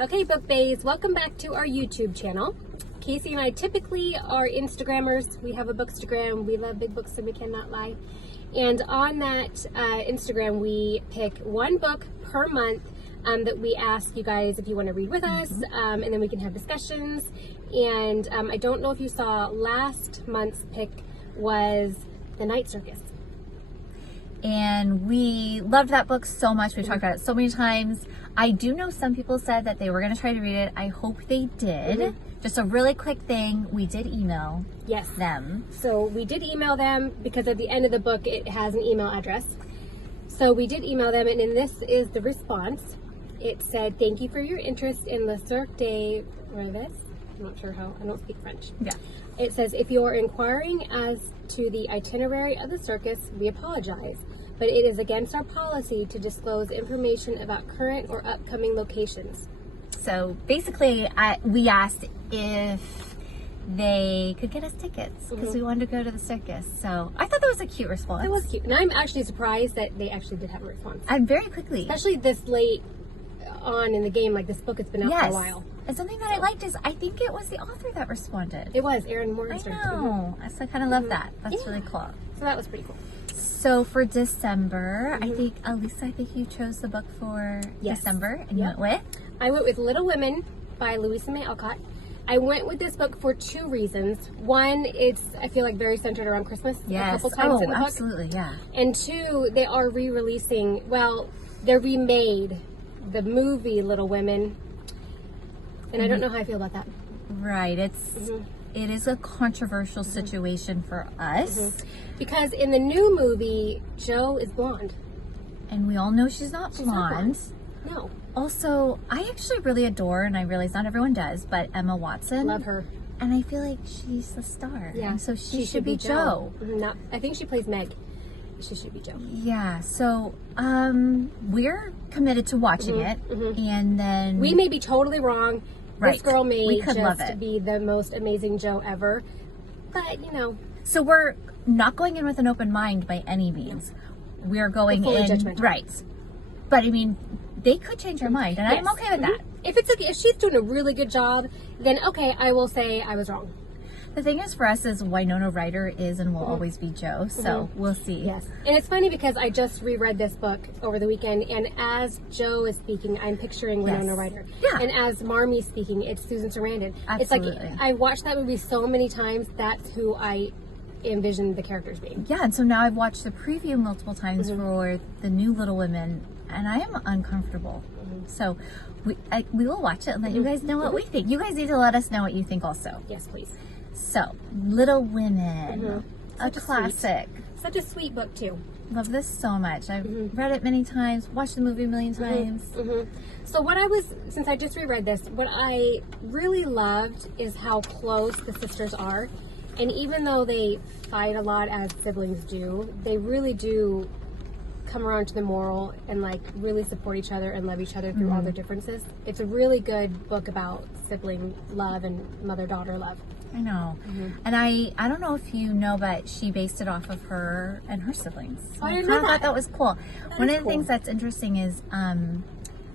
Okay, book bays, welcome back to our YouTube channel. Casey and I typically are Instagrammers. We have a bookstagram. We love big books and we cannot lie. And on that Instagram, we pick one book per month that we ask you guys if you want to read with us, and then we can have discussions. And I don't know if you saw last month's pick was The Night Circus. And we loved that book so much. We've talked about it so many times. I do know some people said that they were going to try to read it. I hope they did. Just a really quick thing. We did email them. So we did email them because at the end of the book, it has an email address. So we did email them, and then this is the response. It said, "Thank you for your interest in Le Cirque des Rêves." I'm not sure how, I don't speak French. Yeah. It says, "If you're inquiring as to the itinerary of the circus, we apologize, but it is against our policy to disclose information about current or upcoming locations." So basically, we asked if they could get us tickets because we wanted to go to the circus. So I thought that was a cute response. It was cute. And I'm actually surprised that they actually did have a response. And very quickly. Especially this late on in the game, like this book has been out for a while. And something that I liked is I think it was the author that responded. It was Erin Morgenstern. I know. So I kind of love that. That's really cool. So that was pretty cool. So for December, I think, Elisa, I think you chose the book for December and you went with? I went with Little Women by Louisa May Alcott. I went with this book for two reasons. One, it's, I feel like, very centered around Christmas a couple times in the book. Absolutely, yeah. And two, they are re-releasing, well, they're remade the movie Little Women. And I don't know how I feel about that. Right. It is a controversial situation for us. Because in the new movie, Jo is blonde. And we all know she's not blonde. No. Also, I actually really adore, and I realize not everyone does, but Emma Watson. Love her. And I feel like she's the star. Yeah. And so she should be Jo. No, I think she plays Meg. She should be Jo. Yeah. So we're committed to watching it. And then... We may be totally wrong. Right. This girl may just be the most amazing Jo ever. But, you know. So we're not going in with an open mind by any means. We're going in... judgmental. Right. But, I mean, they could change our mind, and I'm okay with that. If she's doing a really good job, then okay, I will say I was wrong. The thing is, for us, is Winona Ryder is and will always be Jo, so we'll see. Yes. And it's funny because I just reread this book over the weekend, and as Jo is speaking, I'm picturing Winona Ryder. Yeah. And as Marmie's speaking, it's Susan Sarandon. Absolutely. It's like, I watched that movie so many times, that's who I envisioned the characters being. Yeah, and so now I've watched the preview multiple times for the new Little Women, and I am uncomfortable. So we will watch it and let you guys know what we think. You guys need to let us know what you think also. Yes, please. So, Little Women, a classic. Such a sweet book, too. Love this so much. I've read it many times, watched the movie a million times. So since I just reread this, what I really loved is how close the sisters are. And even though they fight a lot as siblings do, they really do come around to the moral and like really support each other and love each other through all their differences. It's a really good book about sibling love and mother-daughter love. I know. And I don't know if you know, but she based it off of her and her siblings. So I thought that was cool. One of the things that's interesting is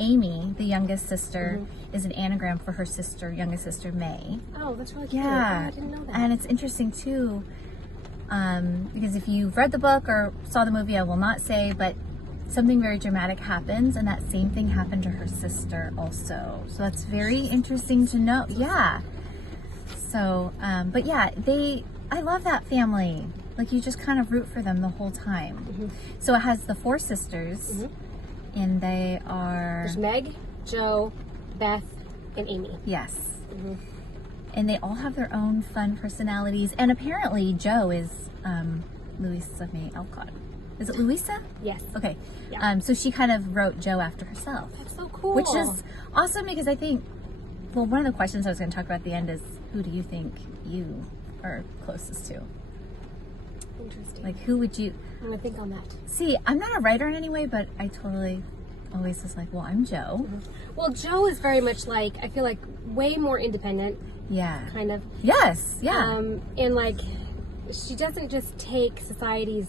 Amy, the youngest sister, is an anagram for her youngest sister, May. Oh, that's really cute. Yeah. Oh, I didn't know that. And it's interesting, too, because if you've read the book or saw the movie, I will not say, but something very dramatic happens, and that same thing happened to her sister also. So that's very interesting to know. Yeah. So, but yeah, I love that family. Like, you just kind of root for them the whole time. So it has the four sisters, and they are... There's Meg, Jo, Beth, and Amy. Yes. And they all have their own fun personalities. And apparently Jo is Louisa May Alcott. Is it Louisa? Yes. Okay. Yeah. So she kind of wrote Jo after herself. That's so cool. Which is awesome because I think, well, one of the questions I was going to talk about at the end is, who do you think you are closest to? Interesting. Like, who would you... I'm going to think on that. See, I'm not a writer in any way, but I totally always was like, well, I'm Jo. Well, Jo is very much like, I feel like, way more independent. Yeah. Kind of. Yes, yeah. And like, she doesn't just take society's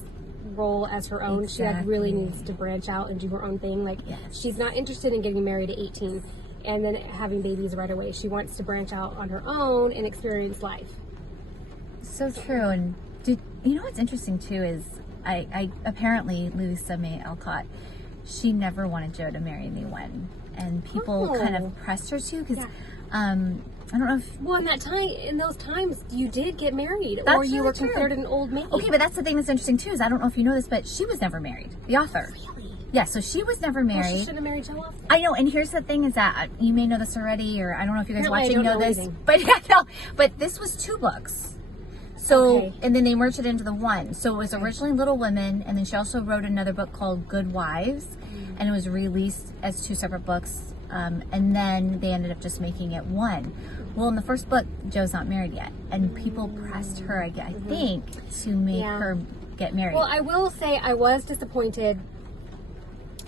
role as her own. She like really needs to branch out and do her own thing. Like, she's not interested in getting married at 18. and then having babies right away. She wants to branch out on her own and experience life. So true. And you know what's interesting too is I apparently Louisa May Alcott, she never wanted Joe to marry anyone, and people kind of pressed her to because I don't know if... Well, in those times, you did get married, That's or you really were true. considered an old maid. Okay, but that's the thing that's interesting too is I don't know if you know this, but she was never married. The author. Really? Yeah, so she was never Well, married. she shouldn't have married Joe off. I know, and here's the thing is that you may know this already, or I don't know if you guys Apparently watching I don't know know this, anything. but yeah, no, but this was 2 books. So, Okay. and then they merged it into the one. So it was originally Little Women, and then she also wrote another book called Good Wives, and it was released as 2 separate books, and then they ended up just making it one. Well, in the first book, Joe's not married yet, and people pressed her, I think, to make her get married. Well, I will say I was disappointed.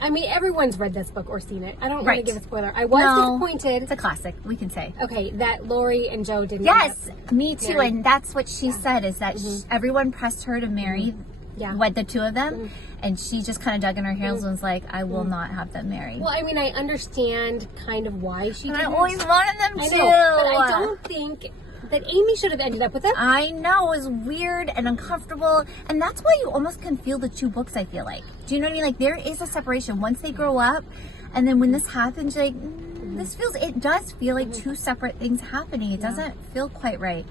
I mean, everyone's read this book or seen it. I don't want to give a spoiler. I was disappointed. It's a classic, we can say. Okay, that Lori and Joe didn't. Yes, me too. married. And that's what she said is that everyone pressed her to marry wed the 2 of them. And she just kind of dug in her heels and was like, I will not have them married. Well, I mean, I understand kind of why she did. I always wanted them I to. know, but I don't think that Amy should have ended up with it. I know, it was weird and uncomfortable. And that's why you almost can feel the 2 books, I feel like. Do you know what I mean? Like, there is a separation. Once they grow up, and then when this happens, you're like, it does feel like 2 separate things happening. It doesn't feel quite right.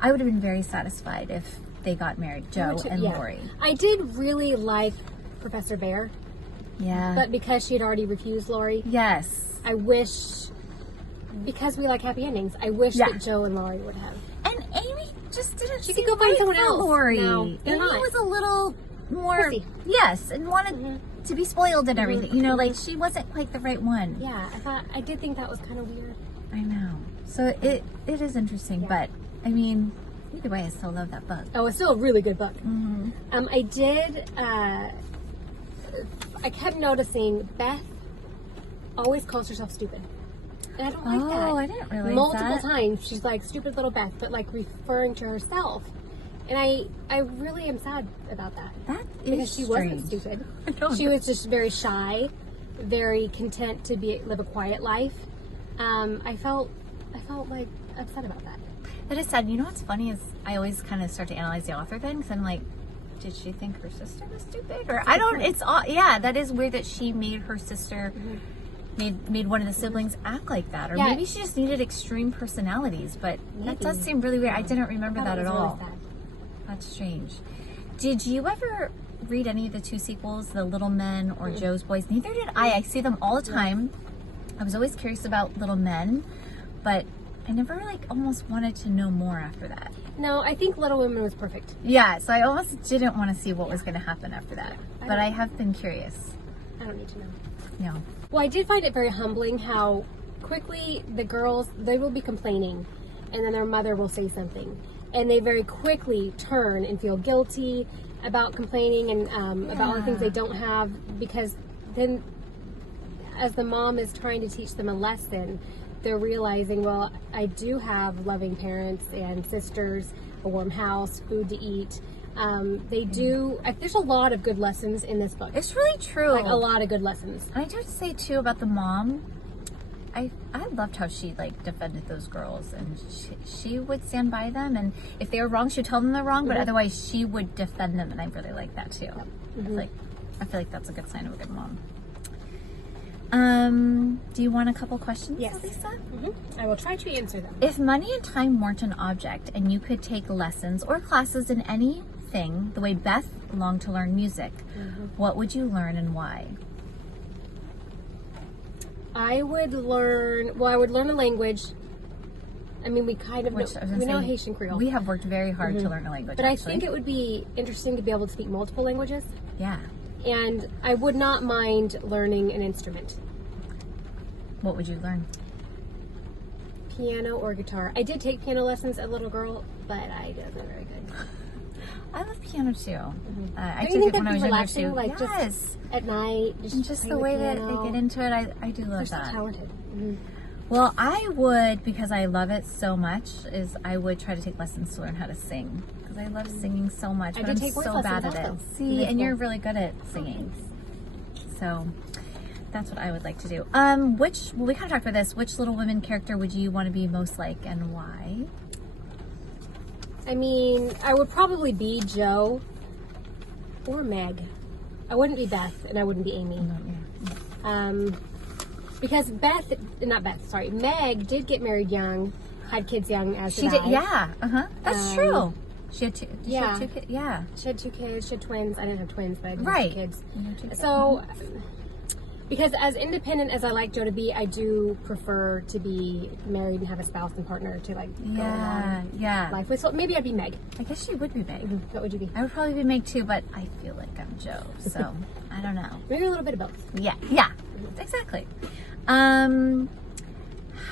I would have been very satisfied if they got married, Joe and Lori. I did really like Professor Bear. Yeah. But because she had already refused Lori, Yes. I wish, because we like happy endings, I wish that Joe and Lori would have. And Amy just didn't She seem could go find right someone for else. Lori. No, they're Amy not. was a little more, Prissy. yes, and wanted to be spoiled and everything. You know, like she wasn't quite the right one. Yeah, I did think that was kind of weird. I know. So it is interesting, but I mean, either way, I still love that book. Oh, it's still a really good book. Mm-hmm. I did, I kept noticing Beth always calls herself stupid. And I don't like that. Oh, I didn't realize Multiple that. times she's like, stupid little Beth, but like referring to herself. And I really am sad about that. That is Because she wasn't strange. stupid. I don't She know. was just very shy, very content to live a quiet life. I felt like upset about that. That is sad. You know what's funny is I always kind of start to analyze the author then because I'm like, did she think her sister was stupid? Or I don't, it's all, yeah, that is weird that she made her sister, made one of the siblings act like that. Or maybe she just needed extreme personalities, but that does seem really weird. I didn't remember that at all. Really sad. That's strange. Did you ever read any of the 2 sequels, The Little Men or Joe's Boys? Neither did I. I see them all the time. I was always curious about Little Men, but I never almost wanted to know more after that. No, I think Little Women was perfect. Yeah, so I almost didn't want to see what was going to happen after that. But I have been curious. I don't need to know. No. Well, I did find it very humbling how quickly the girls, they will be complaining and then their mother will say something. And they very quickly turn and feel guilty about complaining and about all the things they don't have, because then as the mom is trying to teach them a lesson, they're realizing, well, I do have loving parents and sisters, a warm house, food to eat. They do, there's a lot of good lessons in this book. It's really true. Like a lot of good lessons. And I do have to say too about the mom, I loved how she defended those girls, and she would stand by them, and if they were wrong, she'd tell them they're wrong, but otherwise she would defend them, and I really like that too. I feel like that's a good sign of a good mom. Do you want a couple questions, Yes. Lisa? I will try to answer them. If money and time weren't an object and you could take lessons or classes in anything the way Beth longed to learn music, what would you learn and why? I would learn a language. I mean, we kind of know Haitian Creole. We have worked very hard to learn a language, But actually. I think it would be interesting to be able to speak multiple languages. Yeah. And I would not mind learning an instrument. What would you learn? Piano or guitar. I did take piano lessons as a little girl, but I wasn't very good. I love piano too. I Don't took you think it when I that'd was be younger relaxing? too. Like Yes. At night, And just playing the way that piano. they get into it, I do love They're so that. talented. Well, I would, because I love it so much, is I would try to take lessons to learn how to sing. Because I love singing so much, I but did I'm take voice so bad lessons at it. also. See, That's and you're cool. really good at singing. So, That's what I would like to do. We kind of talked about this. Which Little Women character would you want to be most like, and why? I mean, I would probably be Jo or Meg. I wouldn't be Beth, and I wouldn't be Amy. Because Meg did get married young, had kids young as she did. Yeah, that's true. She had two. She had 2 kids. Yeah, she had 2 kids. She had twins. I didn't have twins, but I had 2 kids. So, because as independent as I like Jo to be, I do prefer to be married and have a spouse and partner to like go along life with. So maybe I'd be Meg. I guess she would be Meg. What would you be? I would probably be Meg too, but I feel like I'm Jo, so I don't know. Maybe a little bit of both. Yeah, exactly.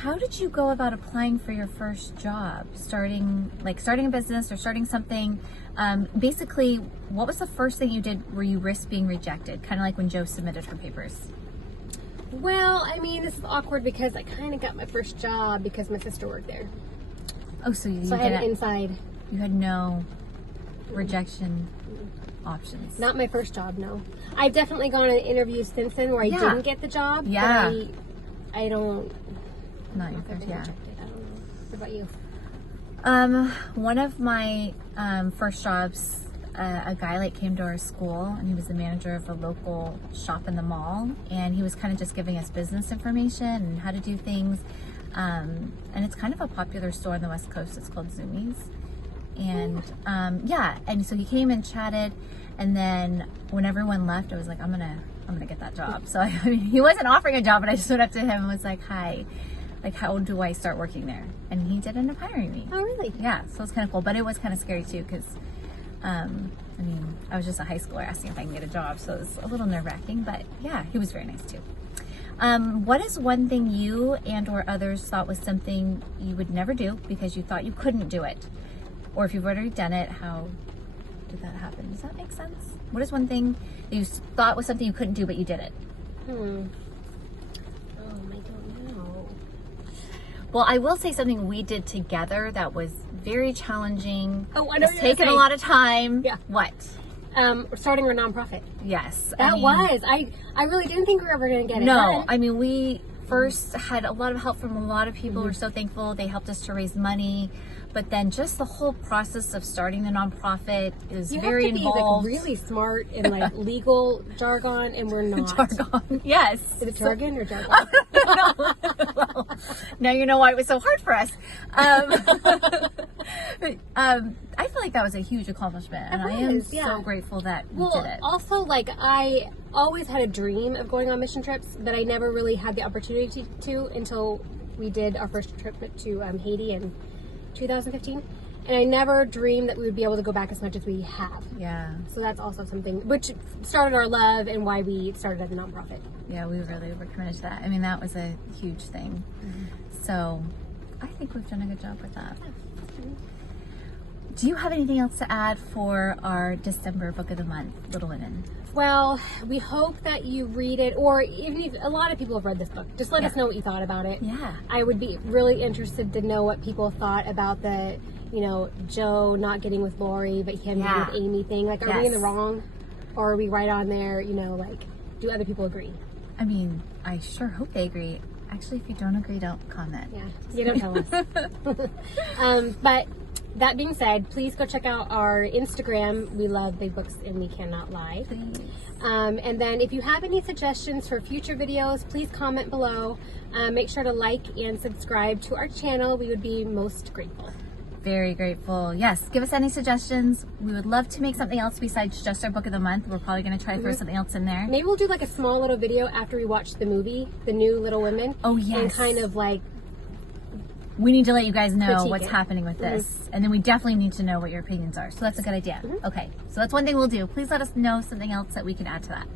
How did you go about applying for your first job? Starting a business or starting something? Basically, what was the first thing you did where you risked being rejected? Kind of like when Jo submitted her papers. Well, I mean, this is awkward because I kind of got my first job because my sister worked there. Oh, so I had an inside. You had no rejection options. Not my first job, no. I've definitely gone on interviews since then where I didn't get the job. Yeah. But I don't. Not your first, yeah. Rejected. I don't know. What about you? One of my first jobs, a guy came to our school, and he was the manager of a local shop in the mall, and he was kind of just giving us business information and how to do things. And it's kind of a popular store on the West Coast. It's called Zoomies. And and so he came and chatted, and then when everyone left, I was like, I'm gonna get that job. So I mean, he wasn't offering a job, but I stood up to him and was like, hi. Like, how do I start working there? And he did end up hiring me. Oh, really? Yeah, so it's kind of cool. But it was kind of scary, too, because, I mean, I was just a high schooler asking if I can get a job, so it was a little nerve-wracking. But, yeah, he was very nice, too. What is one thing you and or others thought was something you would never do because you thought you couldn't do it? Or if you've already done it, how did that happen? Does that make sense? What is one thing that you thought was something you couldn't do, but you did it? Well, I will say something we did together that was very challenging. Oh, I know. It's taken a lot of time. Yeah. What? Starting our nonprofit. Yes. I really didn't think we were ever going to get it done. No, I mean, we first had a lot of help from a lot of people. We're so thankful. They helped us to raise money. But then just the whole process of starting the nonprofit is very involved. You have to be really smart in legal jargon, and we're not. Jargon, yes. Is it jargon or jargon? Well, now you know why it was so hard for us. I feel like that was a huge accomplishment, and I am so grateful that we did it. Also, I always had a dream of going on mission trips, but I never really had the opportunity to until we did our first trip to Haiti in 2015, and I never dreamed that we would be able to go back as much as we have. Yeah. So that's also something which started our love and why we started as a nonprofit. Yeah, we really were committed to that. I mean, that was a huge thing. So I think we've done a good job with that. Do you have anything else to add for our December book of the month, Little Women? Well, we hope that you read it, or even if a lot of people have read this book. Just let us know what you thought about it. Yeah. I would be really interested to know what people thought about the, Jo not getting with Lori, but him getting with Amy thing. Are we in the wrong? Or are we right on there? Do other people agree? I mean, I sure hope they agree. Actually, if you don't agree, don't comment. Yeah, you don't tell us. But that being said, please go check out our Instagram. We love Big Books and We Cannot Lie. Please. And then if you have any suggestions for future videos, please comment below. Make sure to like and subscribe to our channel. We would be most grateful. Very grateful. Yes, give us any suggestions. We would love to make something else besides just our book of the month. We're probably going to try to throw something else in there. Maybe we'll do a small little video after we watch the movie, the new Little Women. Oh, yes. And kind of we need to let you guys know what's happening with this. And then we definitely need to know what your opinions are. So that's a good idea. Okay, so that's one thing we'll do. Please let us know something else that we can add to that.